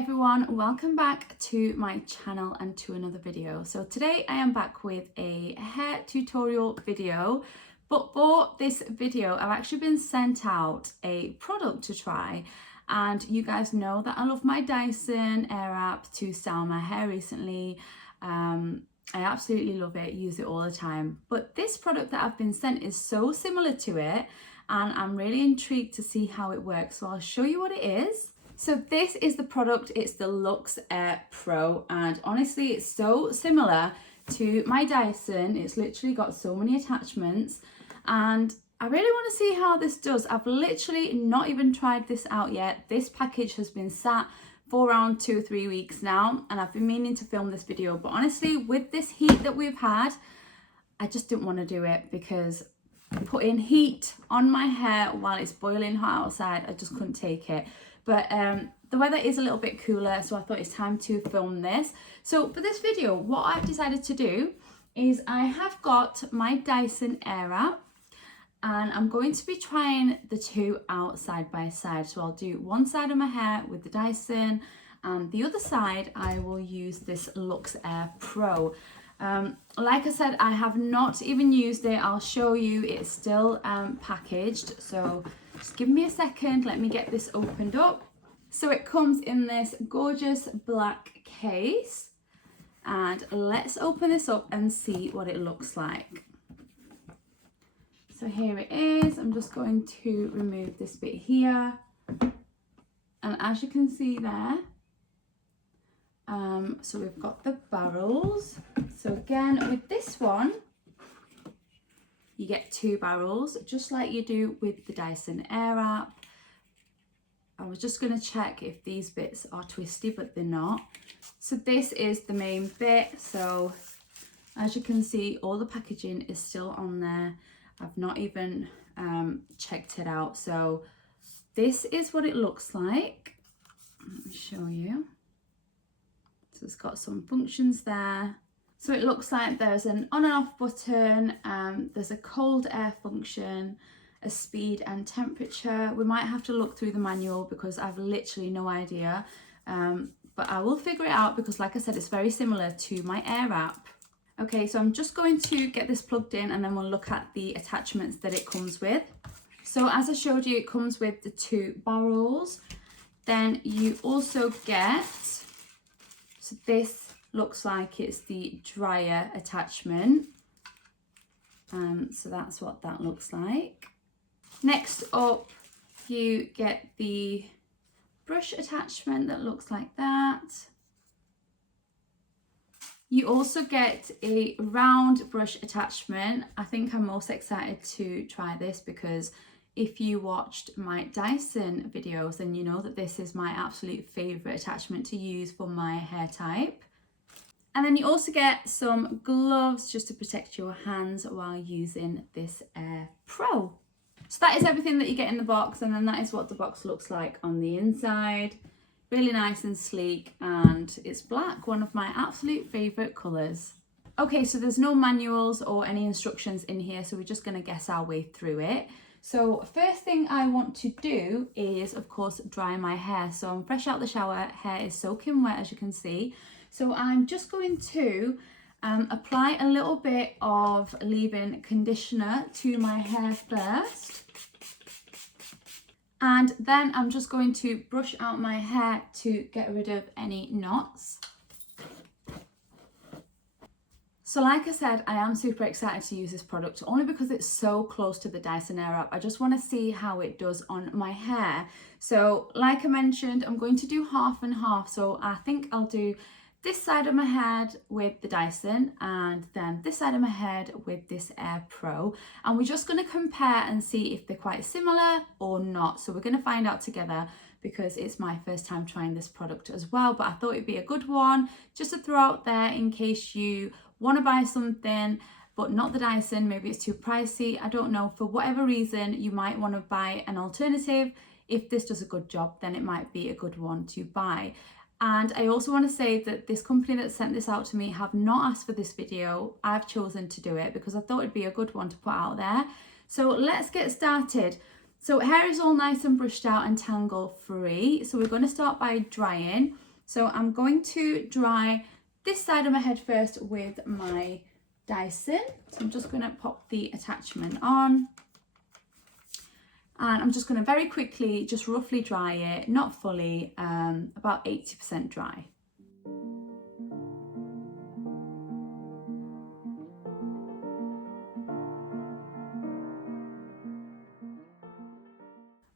everyone, welcome back to my channel and to another video. So today I am back with a hair tutorial video, but for this video I've actually been sent out a product to try, and you guys know that I love my Dyson Airwrap to style my hair recently. I absolutely love it, use it all the time, but this product that I've been sent is so similar to it and I'm really intrigued to see how it works, so I'll show you what it is. So this is the product, it's the LUXX AIR PRO, and honestly it's so similar to my Dyson. It's literally got so many attachments and I really want to see how this does. I've literally not even tried this out yet. This package has been sat for around 2 or 3 weeks now and I've been meaning to film this video, but honestly with this heat that we've had, I just didn't want to do it because putting heat on my hair while it's boiling hot outside, I just couldn't take it. But the weather is a little bit cooler, so I thought it's time to film this. So for this video, what I've decided to do is I have got my Dyson Airwrap and I'm going to be trying the two out side by side. So I'll do one side of my hair with the Dyson and the other side I will use this LUXX AIR PRO. Like I said, I have not even used it. I'll show you, it's still packaged, so just give me a second, let me get this opened up. So it comes in this gorgeous black case and let's open this up and see what it looks like. So here it is. I'm just going to remove this bit here, and as you can see there, so we've got the barrels. So again, with this one, you get 2 barrels, just like you do with the Dyson Airwrap. I was just going to check if these bits are twisty, but they're not. So this is the main bit. So as you can see, all the packaging is still on there. I've not even checked it out. So this is what it looks like. Let me show you. So it's got some functions there. So it looks like there's an on and off button, there's a cold air function, a speed and temperature. We might have to look through the manual because I've literally no idea, but I will figure it out because like I said, it's very similar to my Airwrap. Okay, so I'm just going to get this plugged in and then we'll look at the attachments that it comes with. So as I showed you, it comes with the 2 barrels. Then you also get, so this looks like it's the dryer attachment. So that's what that looks like. Next up, you get the brush attachment that looks like that. You also get a round brush attachment. I think I'm most excited to try this because if you watched my Dyson videos, then you know that this is my absolute favorite attachment to use for my hair type. And then you also get some gloves just to protect your hands while using this Air Pro. So that is everything that you get in the box, and then that is what the box looks like on the inside. Really nice and sleek, and it's black, one of my absolute favorite colors. Okay, so there's no manuals or any instructions in here, so we're just gonna guess our way through it. So first thing I want to do is, of course, dry my hair. So I'm fresh out the shower, hair is soaking wet as you can see. So I'm just going to apply a little bit of leave-in conditioner to my hair first. And then I'm just going to brush out my hair to get rid of any knots. So like I said, I am super excited to use this product only because it's so close to the Dyson Airwrap. I just want to see how it does on my hair. So like I mentioned, I'm going to do half and half. So I think I'll do this side of my head with the Dyson and then this side of my head with this Air Pro, and we're just going to compare and see if they're quite similar or not. So we're going to find out together because it's my first time trying this product as well, but I thought it'd be a good one just to throw out there in case you want to buy something but not the Dyson, maybe it's too pricey, I don't know, for whatever reason you might want to buy an alternative. If this does a good job, then it might be a good one to buy. And I also want to say that this company that sent this out to me have not asked for this video. I've chosen to do it because I thought it'd be a good one to put out there. So let's get started. So hair is all nice and brushed out and tangle free. So we're going to start by drying. So I'm going to dry this side of my head first with my Dyson. So I'm just going to pop the attachment on. And I'm just going to very quickly, just roughly dry it, not fully, about 80% dry.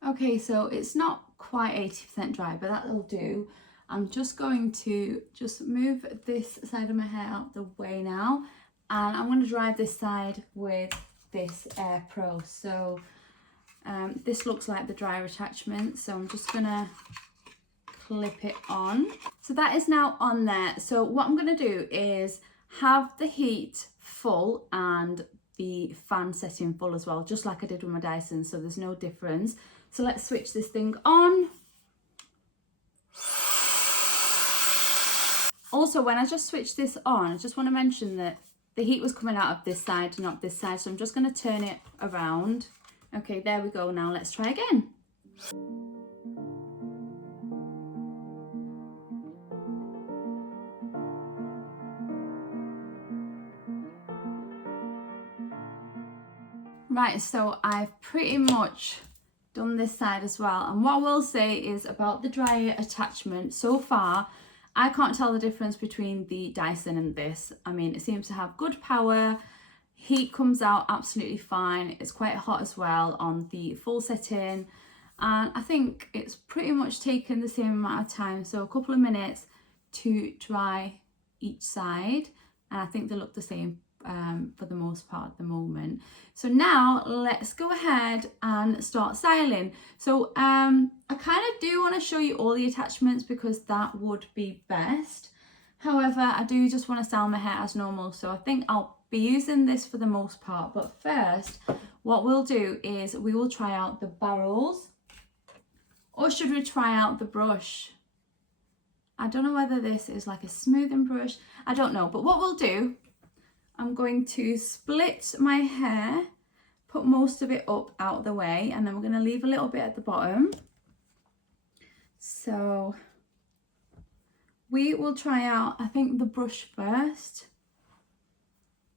Okay, so it's not quite 80% dry, but that'll do. I'm just going to move this side of my hair out the way now, and I'm going to dry this side with this Air Pro. So this looks like the dryer attachment, so I'm just going to clip it on. So that is now on there. So what I'm going to do is have the heat full and the fan setting full as well, just like I did with my Dyson, so there's no difference. So let's switch this thing on. Also, when I just switched this on, I just want to mention that the heat was coming out of this side, not this side. So I'm just going to turn it around. Okay, there we go. Now let's try again. Right, so I've pretty much done this side as well, and what I will say is about the dryer attachment, so far I can't tell the difference between the Dyson and this. I mean, it seems to have good power, heat comes out absolutely fine, it's quite hot as well on the full setting, and I think it's pretty much taken the same amount of time, so a couple of minutes to dry each side, and I think they look the same for the most part at the moment. So now let's go ahead and start styling. So I kind of do want to show you all the attachments because that would be best. However, I do just want to style my hair as normal, so I think I'll be using this for the most part. But first, what we'll do is we will try out the barrels, or should we try out the brush? I don't know whether this is like a smoothing brush, I don't know, but what we'll do, I'm going to split my hair, put most of it up out of the way, and then we're going to leave a little bit at the bottom. So we will try out, I think, the brush first,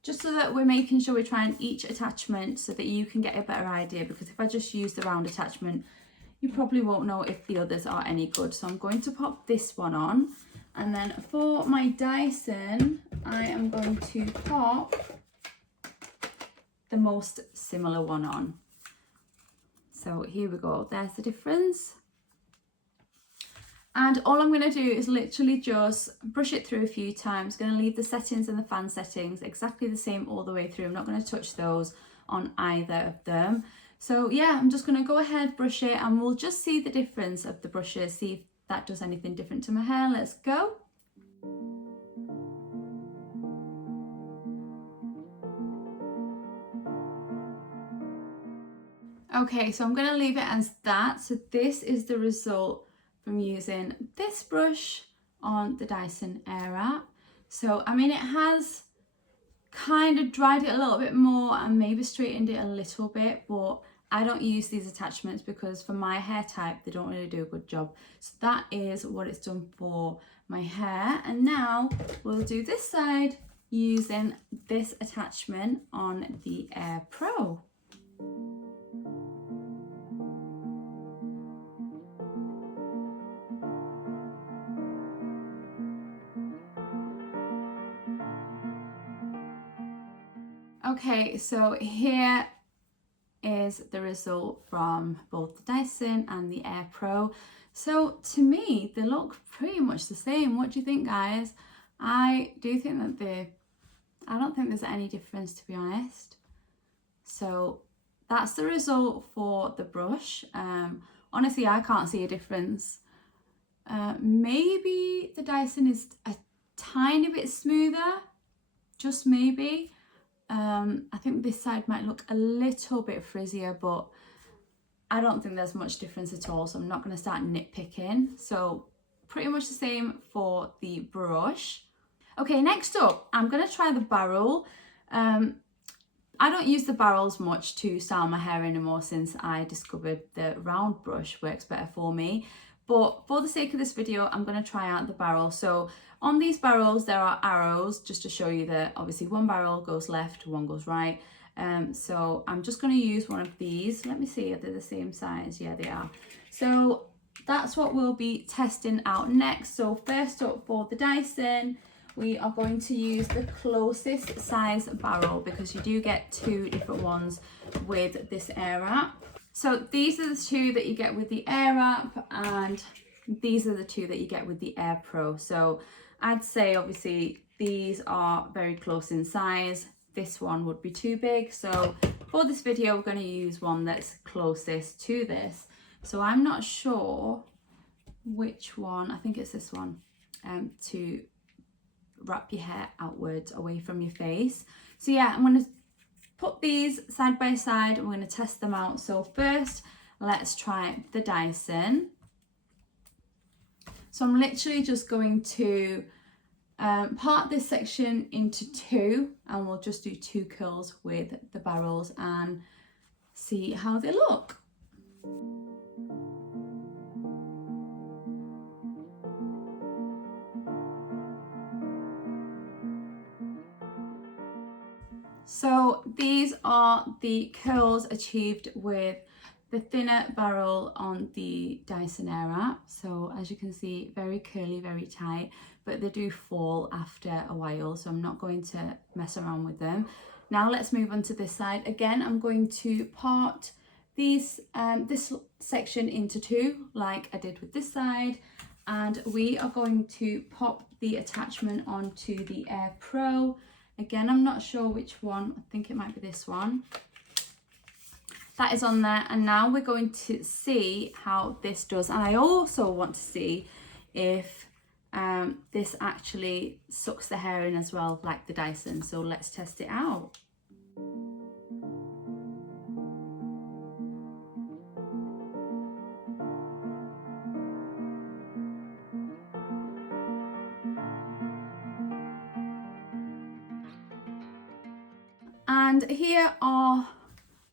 just so that we're making sure we're trying each attachment so that you can get a better idea, because if I just use the round attachment, you probably won't know if the others are any good. So I'm going to pop this one on. And then for my Dyson, I am going to pop the most similar one on. So here we go, there's the difference. And all I'm going to do is literally just brush it through a few times. Going to leave the settings and the fan settings exactly the same all the way through. I'm not going to touch those on either of them. So yeah, I'm just going to go ahead, brush it, and we'll just see the difference of the brushes, see if that does anything different to my hair. Let's go. Okay, so I'm going to leave it as that. So this is the result from using this brush on the Dyson Airwrap. So I mean, it has kind of dried it a little bit more and maybe straightened it a little bit, but I don't use these attachments because for my hair type they don't really do a good job. So that is what it's done for my hair. And now we'll do this side using this attachment on the Air Pro. Okay, so here is the result from both the Dyson and the Air Pro. So to me, they look pretty much the same. What do you think, guys? I do think that I don't think there's any difference, to be honest. So that's the result for the brush. Honestly, I can't see a difference. Maybe the Dyson is a tiny bit smoother, just maybe. I think this side might look a little bit frizzier, but I don't think there's much difference at all, so I'm not going to start nitpicking. So pretty much the same for the brush. Okay, next up, I'm going to try the barrel. I don't use the barrels much to style my hair anymore since I discovered the round brush works better for me. but for the sake of this video, I'm going to try out the barrel. So on these barrels, there are arrows just to show you that obviously one barrel goes left, one goes right. So I'm just going to use one of these. Let me see if they're the same size. Yeah, they are. So that's what we'll be testing out next. So first up, for the Dyson, we are going to use the closest size barrel, because you do get two different ones with this Airwrap. So these are the two that you get with the Airwrap, and these are the two that you get with the Air Pro. So I'd say obviously these are very close in size. This one would be too big. So for this video, we're going to use one that's closest to this. So I'm not sure which one. I think it's this one, to wrap your hair outwards away from your face. So yeah, I'm going to put these side by side and we're going to test them out. So first, let's try the Dyson. So I'm literally just going to part this section into two, and we'll just do two curls with the barrels and see how they look. So these are the curls achieved with the thinner barrel on the Dyson Airwrap. So as you can see, very curly, very tight, but they do fall after a while, so I'm not going to mess around with them. Now let's move on to this side. Again, I'm going to part these this section into two, like I did with this side, and we are going to pop the attachment onto the Air Pro. Again, I'm not sure which one. I think it might be this one. That is on there, and now we're going to see how this does. And I also want to see if this actually sucks the hair in as well, like the Dyson. So let's test it out. And here are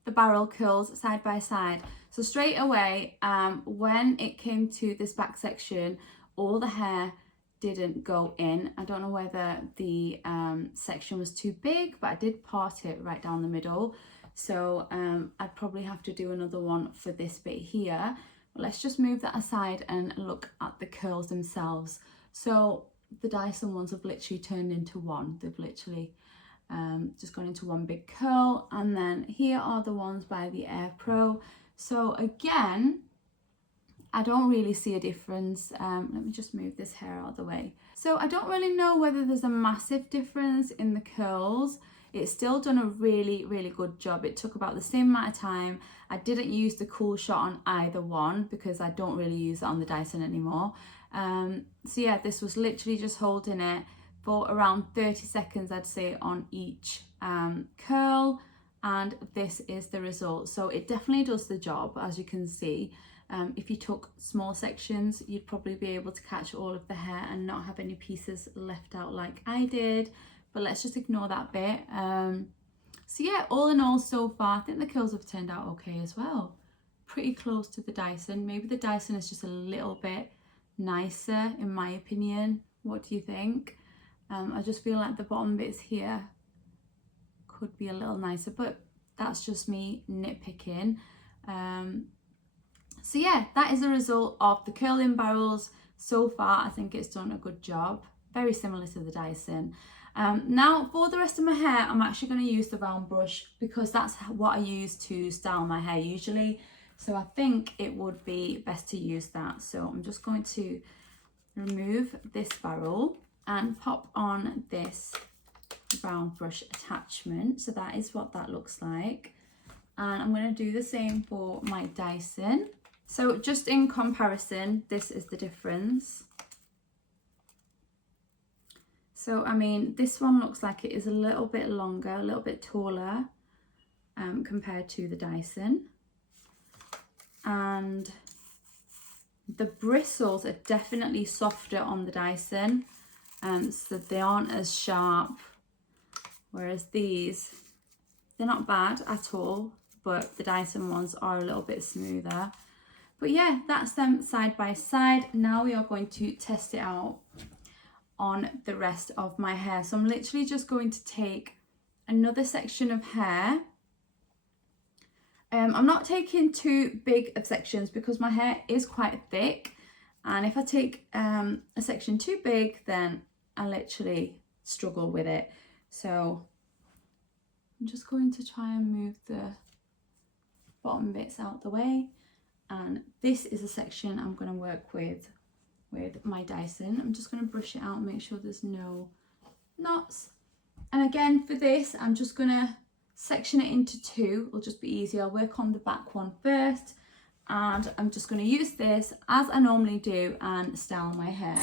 the barrel curls side by side. So straight away, when it came to this back section, all the hair didn't go in. I don't know whether the section was too big, but I did part it right down the middle. So I'd probably have to do another one for this bit here. But let's just move that aside and look at the curls themselves. So the Dyson ones have literally turned into one. They've literally just gone into one big curl. And then here are the ones by the Air Pro. So again, I don't really see a difference. Let me just move this hair out of the way. So I don't really know whether there's a massive difference in the curls. It's still done a really, really good job. It took about the same amount of time. I didn't use the cool shot on either one because I don't really use it on the Dyson anymore. So yeah, this was literally just holding it for around 30 seconds, I'd say, on each curl. And this is the result. So it definitely does the job, as you can see. If you took small sections, you'd probably be able to catch all of the hair and not have any pieces left out like I did. But let's just ignore that bit. So yeah, all in all, so far, I think the curls have turned out okay as well. Pretty close to the Dyson. Maybe the Dyson is just a little bit nicer, in my opinion. What do you think? I just feel like the bottom bits here could be a little nicer, but that's just me nitpicking. So yeah, that is the result of the curling barrels. So far, I think it's done a good job. Very similar to the Dyson. Now for the rest of my hair, I'm actually going to use the round brush because that's what I use to style my hair usually. So I think it would be best to use that. So I'm just going to remove this barrel and pop on this round brush attachment. So that is what that looks like. And I'm going to do the same for my Dyson. So just in comparison, this is the difference. So, I mean, this one looks like it is a little bit longer, a little bit taller compared to the Dyson. And the bristles are definitely softer on the Dyson, so they aren't as sharp. Whereas these, they're not bad at all, but the Dyson ones are a little bit smoother. But yeah, that's them side by side. Now we are going to test it out on the rest of my hair. So I'm literally just going to take another section of hair. I'm not taking too big of sections because my hair is quite thick, and if I take a section too big, then I literally struggle with it. So I'm just going to try and move the bottom bits out the way, and this is a section I'm going to work with my Dyson. I'm just going to brush it out and make sure there's no knots. And again, for this, I'm just going to section it into two. It'll just be easier. I'll work on the back one first, and I'm just going to use this as I normally do and style my hair.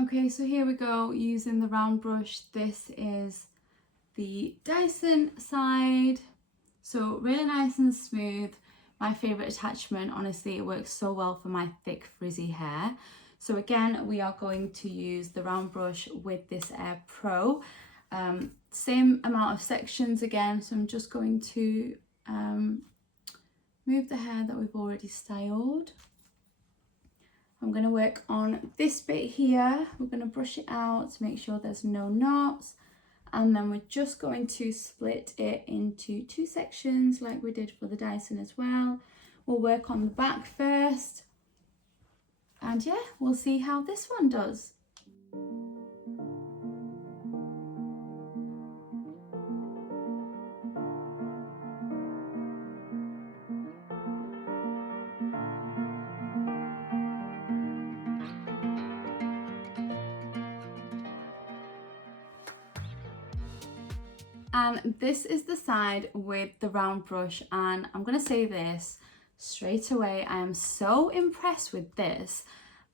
Okay, so here we go, using the round brush. This is the Dyson side. So really nice and smooth. My favourite attachment, honestly, it works so well for my thick frizzy hair. So again, we are going to use the round brush with this Air Pro. Same amount of sections again, so I'm just going to move the hair that we've already styled. I'm going to work on this bit here. We're going to brush it out to make sure there's no knots. And then we're just going to split it into two sections like we did for the Dyson as well. We'll work on the back first. And yeah, we'll see how this one does. And this is the side with the round brush, and I'm going to say this straight away, I am so impressed with this.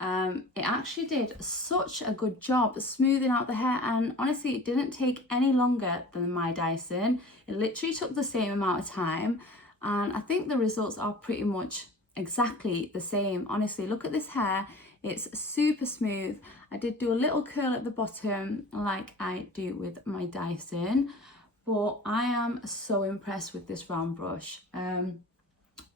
It actually did such a good job smoothing out the hair, and honestly it didn't take any longer than my Dyson. It literally took the same amount of time, and I think the results are pretty much exactly the same. Honestly, look at this hair, it's super smooth. I did do a little curl at the bottom like I do with my Dyson, but I am so impressed with this round brush.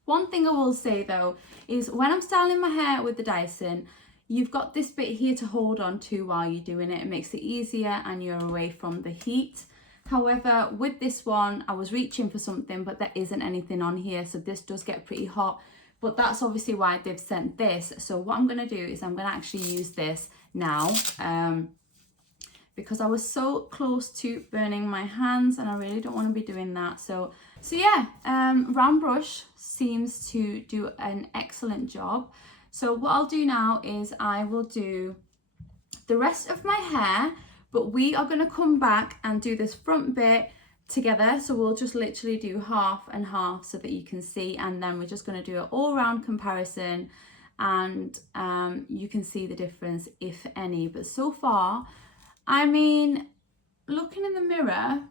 One thing I will say though is when I'm styling my hair with the Dyson, you've got this bit here to hold on to while you're doing it. It makes it easier and you're away from the heat. However, with this one, I was reaching for something, but there isn't anything on here, so this does get pretty hot. But that's obviously why they've sent this. So what I'm going to do is I'm going to actually use this now, because I was so close to burning my hands and I really don't want to be doing that. So yeah, round brush seems to do an excellent job. So what I'll do now is I will do the rest of my hair, but we are going to come back and do this front bit together. So we'll just literally do half and half so that you can see, and then we're just going to do an all-round comparison, and you can see the difference, if any. But so far, I mean, looking in the mirror,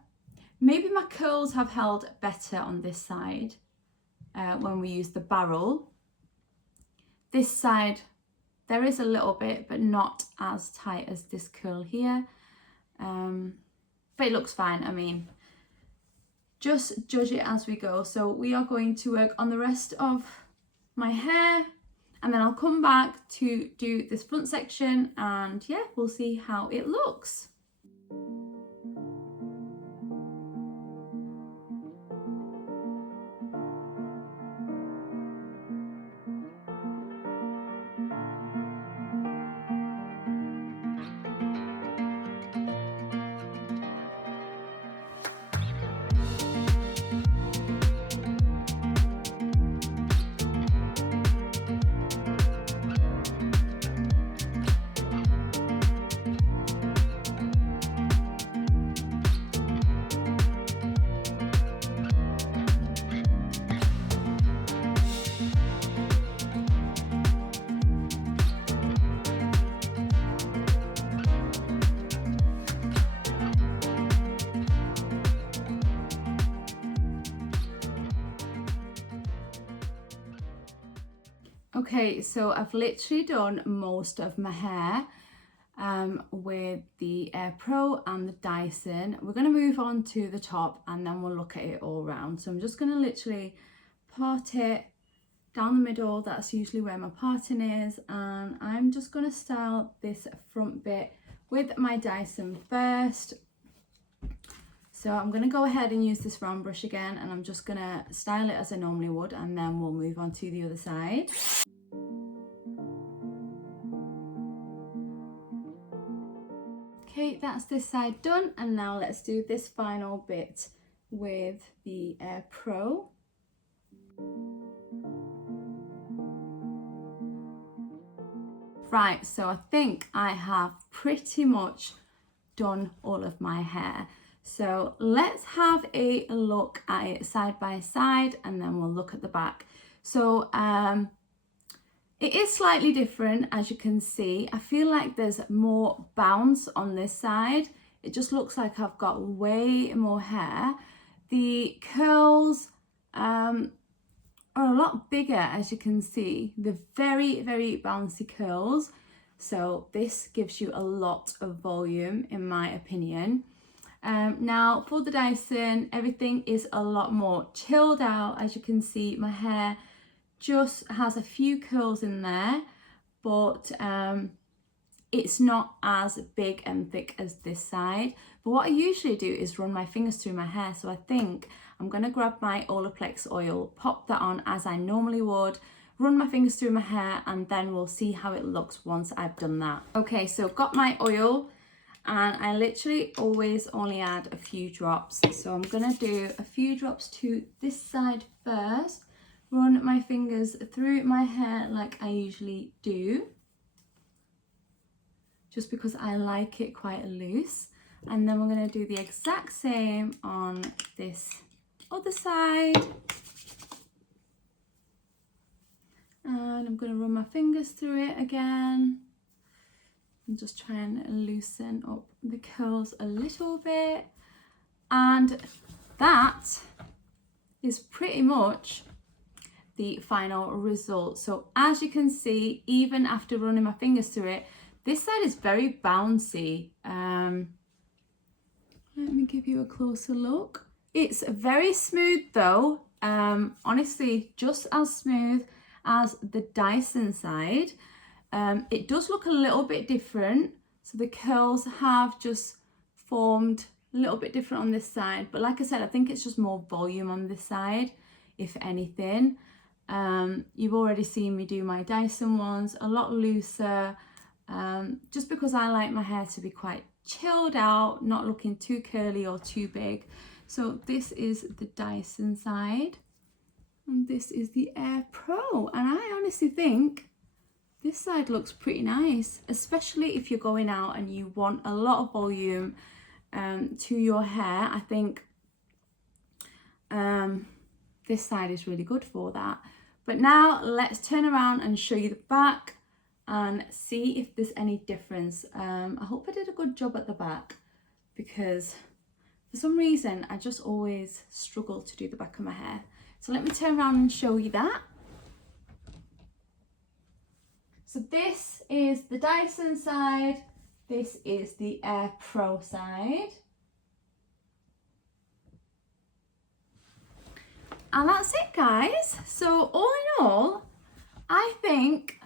maybe my curls have held better on this side when we use the barrel. This side, there is a little bit, but not as tight as this curl here. But it looks fine. I mean, just judge it as we go. So we are going to work on the rest of my hair, and then I'll come back to do this front section, and yeah, we'll see how it looks. Okay, so I've literally done most of my hair with the Air Pro and the Dyson. We're going to move on to the top and then we'll look at it all round. So I'm just going to literally part it down the middle. That's usually where my parting is, and I'm just going to style this front bit with my Dyson first. So I'm going to go ahead and use this round brush again, and I'm just going to style it as I normally would, and then we'll move on to the other side. Okay, that's this side done, and now let's do this final bit with the Air Pro. Right, so I think I have pretty much done all of my hair. So let's have a look at it side by side, and then we'll look at the back. So it is slightly different, as you can see. I feel like there's more bounce on this side. It just looks like I've got way more hair. The curls are a lot bigger, as you can see. They're very, very bouncy curls. So this gives you a lot of volume, in my opinion. Now for the Dyson, everything is a lot more chilled out. As you can see, my hair just has a few curls in there, but it's not as big and thick as this side. But what I usually do is run my fingers through my hair. So I think I'm going to grab my LUXX oil, pop that on as I normally would, run my fingers through my hair, and then we'll see how it looks once I've done that. Okay, so got my oil, and I literally always only add a few drops. So I'm going to do a few drops to this side first, run my fingers through my hair like I usually do, just because I like it quite loose. And then we're going to do the exact same on this other side. And I'm going to run my fingers through it again and just try and loosen up the curls a little bit. And that is pretty much the final result. So as you can see, even after running my fingers through it, this side is very bouncy. Let me give you a closer look. It's very smooth though. Honestly, just as smooth as the Dyson side. It does look a little bit different. So the curls have just formed a little bit different on this side. But like I said, I think it's just more volume on this side, if anything. You've already seen me do my Dyson ones, a lot looser. Just because I like my hair to be quite chilled out, not looking too curly or too big. So this is the Dyson side, and this is the Air Pro. And I honestly think this side looks pretty nice, especially if you're going out and you want a lot of volume to your hair. I think this side is really good for that. But now let's turn around and show you the back and see if there's any difference. I hope I did a good job at the back, because for some reason I just always struggle to do the back of my hair. So let me turn around and show you that. So this is the Dyson side, this is the Air Pro side. And that's it, guys. So all in all, I think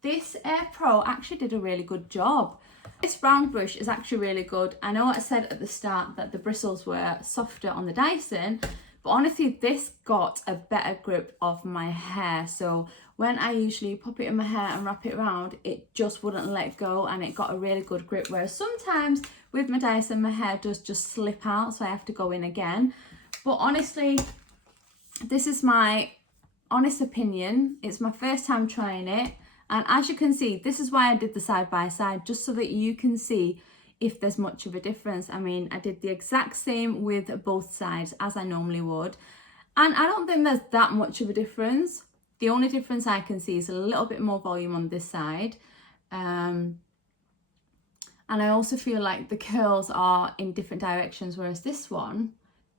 this Air Pro actually did a really good job. This round brush is actually really good. I know I said at the start that the bristles were softer on the Dyson, but honestly this got a better grip of my hair. So when I usually pop it in my hair and wrap it around, it just wouldn't let go, and it got a really good grip. Whereas sometimes with my Dyson, my hair does just slip out, so I have to go in again. But honestly, this is my honest opinion. It's my first time trying it. And as you can see, this is why I did the side by side, just so that you can see if there's much of a difference. I mean, I did the exact same with both sides as I normally would. And I don't think there's that much of a difference. The only difference I can see is a little bit more volume on this side. And I also feel like the curls are in different directions, whereas this one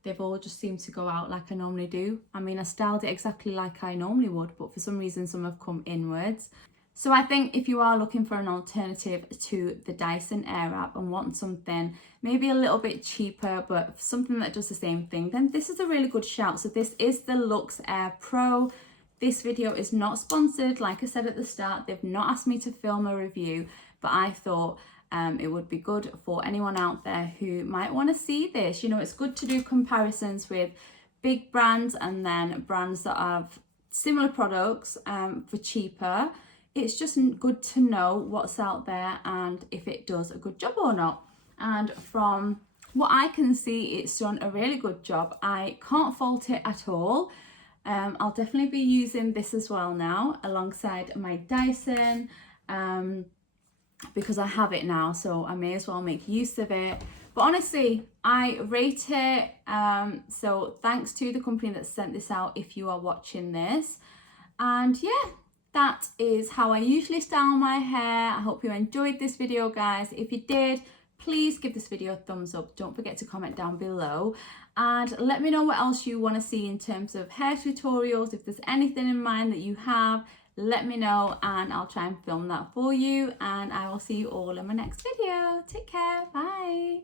they've all just seemed to go out like I normally do. I mean, I styled it exactly like I normally would, but for some reason some have come inwards. So I think if you are looking for an alternative to the Dyson Airwrap and want something maybe a little bit cheaper but something that does the same thing, then this is a really good shout. So this is the LUXX Air Pro. This video is not sponsored, like I said at the start. They've not asked me to film a review, but I thought it would be good for anyone out there who might want to see this. You know, it's good to do comparisons with big brands and then brands that have similar products for cheaper. It's just good to know what's out there and if it does a good job or not. And from what I can see, it's done a really good job. I can't fault it at all. I'll definitely be using this as well now alongside my Dyson because I have it now, so I may as well make use of it. But honestly, I rate it. So thanks to the company that sent this out if you are watching this. And yeah, that is how I usually style my hair. I hope you enjoyed this video, guys. If you did, please give this video a thumbs up. Don't forget to comment down below and let me know what else you want to see in terms of hair tutorials. If there's anything in mind that you have, let me know and I'll try and film that for you, and I will see you all in my next video. Take care. Bye.